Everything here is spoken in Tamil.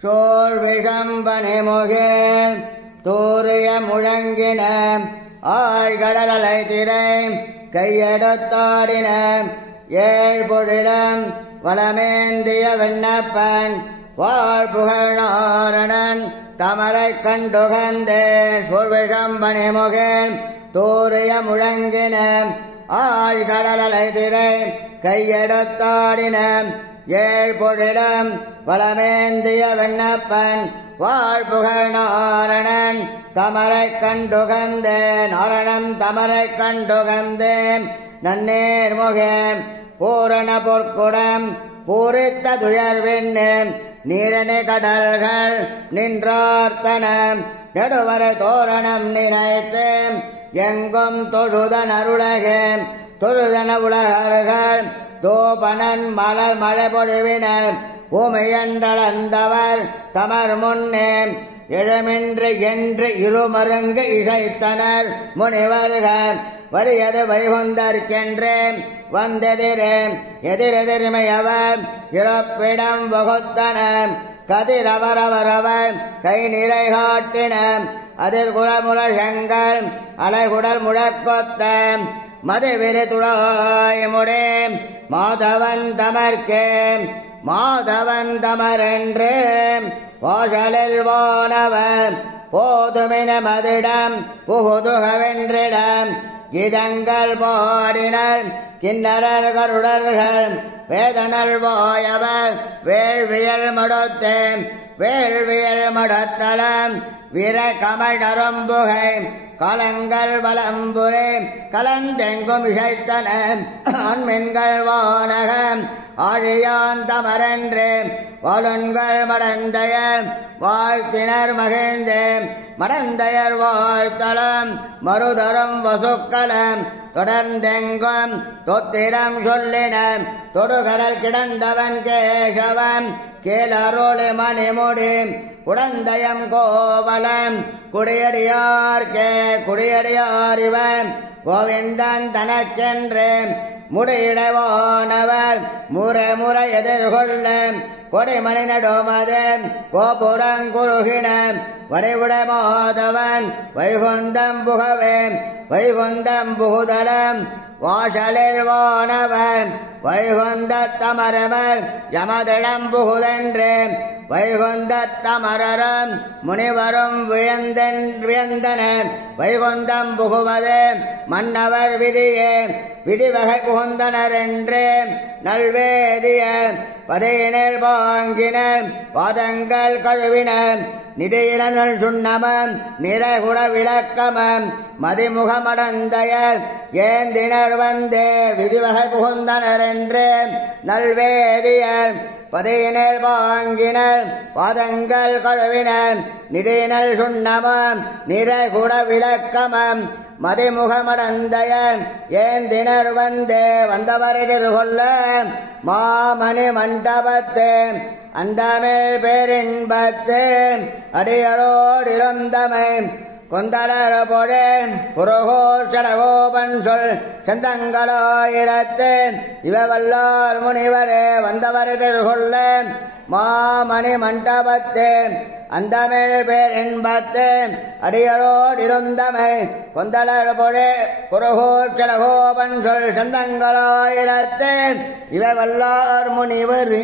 சோழ்விஷம்பனிமுகில் தூரிய முழங்கின ஆழ்கடலை திரை கையெடுத்தாடின ஏழ்பொழிலம் வளமேந்திய விண்ணப்பன் வாழ்புகழ் நாரணன் தமரை கண்டுகந்தே சோழ்விஷம்பனிமுகில் தூரிய முழங்கின ஆழ்கடலை திரை கையெடுத்தாடின ஏழ்பொழிலம் வளமேந்திய விண்ணப்பன் வாழ்புகழ் நாரணன் தமரை கண்டுகந்தே நாரணம் தமரை கண்டுகந்தே நன்னேர்முகேன் பூரண பொற்குடம் பூரித்த துயர்வின்னு நீரணி கடல்கள் நின்றார்த்தனம் நெடுவர தோரணம் நினைத்து எங்கும் தொழுதன் அருளகே தொழுதன உலகர்கள் தோபனன் மலர் மழை பொழிவினர் பூமியன்றளந்தவர் தமர் முன்னே எழுமின்று என்று இருமருங்கு இசைத்தனர் முனிவர்கள் வலியது வைகுந்தற்கென்று வந்தெதிரே எதிரெதிர்மையவர் இறப்பிடம் வகுத்தனர் கதிரவரவரவர் கை நிறை காட்டின அதிர்குழமுழ செங்கல் அலைகுடல் முழக்கொத்த மதுவிரி துழாய்முடே மாதவன் தமர்க்கே மாதவன் தமரென்று வாசலில் வானவர் போதுமின மதிடம் புகுதுகவென்றிடம் கீதங்கள் பாடினர் கிண்ணறர் கருடர்கள் வேதனல் வாயவர் வேள்வியல் மடுத்தே வேள்வியல் மடத்தலம் வீர கமல் நரம்புகை கலங்கள் வலம்புரே கலந்தெங்கும் இசைத்தன ஆண்மென்கள் வானகம் ஆழியான் தமரன்று வாழுன்கள் மடந்தைய வாழ்த்தினர் மகிழ்ந்தே மடந்தையர் வாழ்த்தலம் மறுதரும் வசுக்களம் தொடர்ந்தெங்கும் தொத்திரம் சொல்லினர் தொடுகடல் கிடந்தவன் கேசவன் கேளருளி மணிமுடி குடந்தயம் கோவலம் குடியடியார்கே குடியடியாரிவன் கோவிந்தன் தனக்கென்று முடியிடவானவர் முறை முறை எதிர்கொள்ள கொடிமணி நடுமது கோபுரங்குருகின வடிவுட மாதவன் வைகுந்தம் புகவே வைகுந்தம் புகுதலம் வாசலில் வானவன் வைகுந்த தமரமர் யமதிடம் புகுதென்று வைகுந்த தமரரும் முனிவரும் வியந்தனர் வைகுந்தம் புகுவது மன்னவர் விதியே விதிவகை புகுந்தனர் என்று நல்வேதியர் பதையினில் வாங்கினர் பாதங்கள் கழுவினர் நிதியிலனல் சுண்ணமம் நிறைகுட விளக்கமம் மதிமுகமடந்தையர் ஏந்தினர் வந்தே விதிவகை புகுந்தனர் என்று நல்வேதியர் பதையினில் வாங்கினர் பாதங்கள் கழுவினர் நிதியினல் சுண்ணமம் நிறைகுட விளக்கமம் மதிமுகமடந்தையர் ஏந்தினர் வந்தே வந்தவர் எதிர்கொள்ள மாமணி மண்டபத்தே அந்தமேல் பேரின்பத்து அடியரோடிருந்தமை கொந்தலர் பொழே புரோகோர் சடகோபன் சொல் செந்தங்களாயிரத்து இவவல்லார் முனிவரே வந்தவர் எதிர்கொள்ள மாமணி மண்டபத்து அந்தமேல் பேரின்பத்து அடியரோடிருந்தமை கொந்தலர் பொழே புரோகோர் சடகோபன் சொல் செந்தங்களாயிரத்து இவவல்லார் முனிவர்